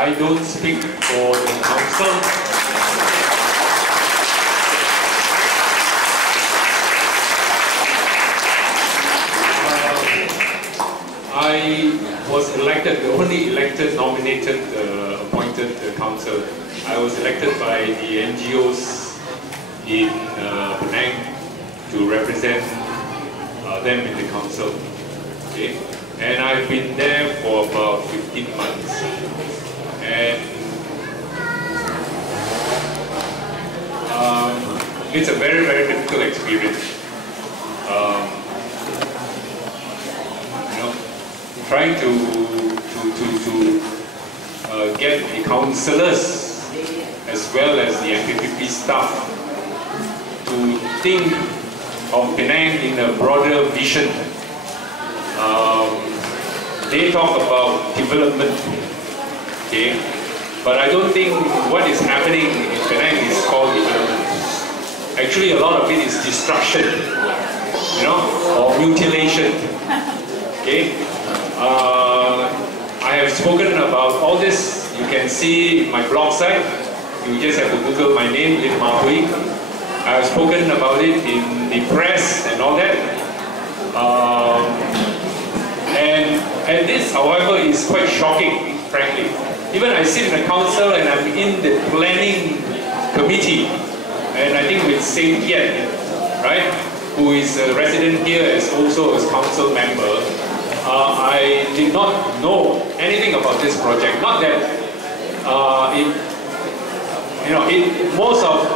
I don't speak for the council. I was elected, the only elected, nominated, appointed council. I was elected by the NGOs in Penang to represent them in the council. Okay? And I've been there for about 15 months. And it's a very, very difficult experience. Trying to get the councillors as well as the MPPP staff to think of Penang in a broader vision. They talk about development, okay, but I don't think what is happening in Penang is called development. Actually, a lot of it is destruction, you know, or mutilation. Okay. I have spoken about all this. You can see my blog site. You just have to Google my name, Lim Mah Hui. I have spoken about it in the press and all that. And this, however, is quite shocking, frankly. Even I sit in the council and I'm in the planning committee, and I think with Saint Yet, right, who is a resident here as also as council member. I did not know anything about this project. Not that most of,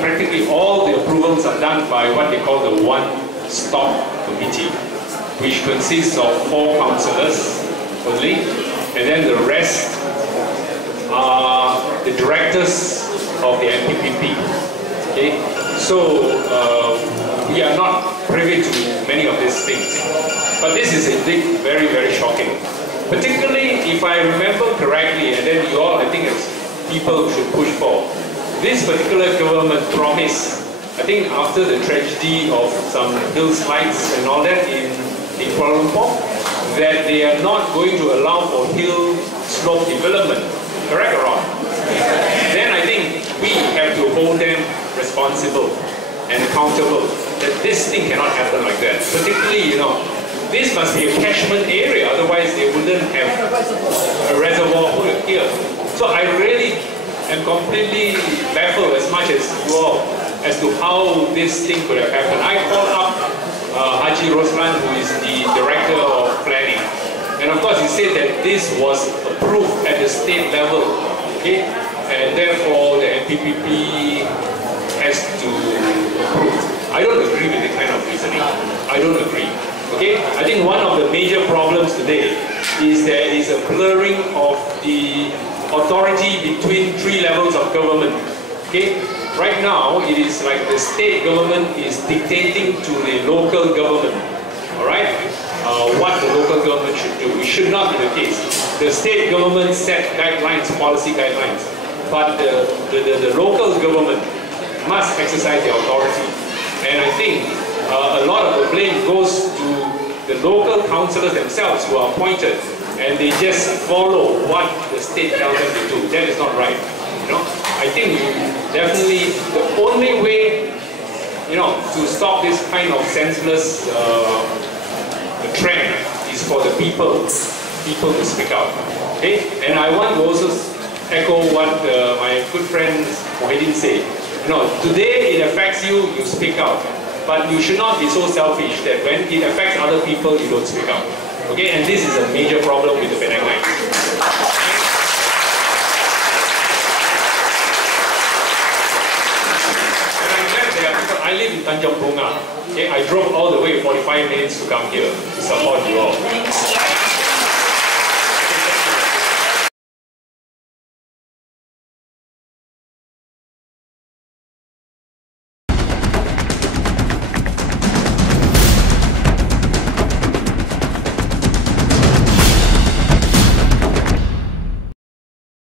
practically all the approvals are done by what they call the one-stop committee, which consists of 4 councillors only, and then the rest are the directors of the MPPP. Okay, so we are not privy to many of these things. But this is indeed very, very shocking. Particularly if I remember correctly, and then you all, I think, as people should push for, this particular government promised, I think after the tragedy of some hill slides and all that in Kuala Lumpur, that they are not going to allow for hill slope development. Correct or wrong? Then I think we have to hold them responsible and accountable that this thing cannot happen like that. Particularly, this must be a catchment area, otherwise they wouldn't have a reservoir here. So I really am completely baffled as much as you all as to how this thing could have happened. I called up Haji Roslan, who is the director of planning, and of course he said that this was approved at the state level, okay, and therefore the MPPP has to approve. I don't agree with the kind of reasoning. I don't agree. Okay, I think one of the major problems today is there is a blurring of the authority between 3 levels of government. Okay, right now it is like the state government is dictating to the local government. All right, what the local government should do. It should not be the case. The state government set guidelines, policy guidelines, but the local government must exercise their authority. And I think a lot of the blame goes to the local councillors themselves who are appointed, and they just follow what the state tells them to do. That is not right. I think definitely the only way, to stop this kind of senseless trend is for the people to speak out. Okay, and I want to also echo what my good friend Mohidin said. Today it affects you, you speak out. But you should not be so selfish that when it affects other people, you don't speak out. Okay, and this is a major problem with the Penang line. And I'm glad there are people. I live in Tanjung Bungah. Okay, I drove all the way 45 minutes to come here to support you all.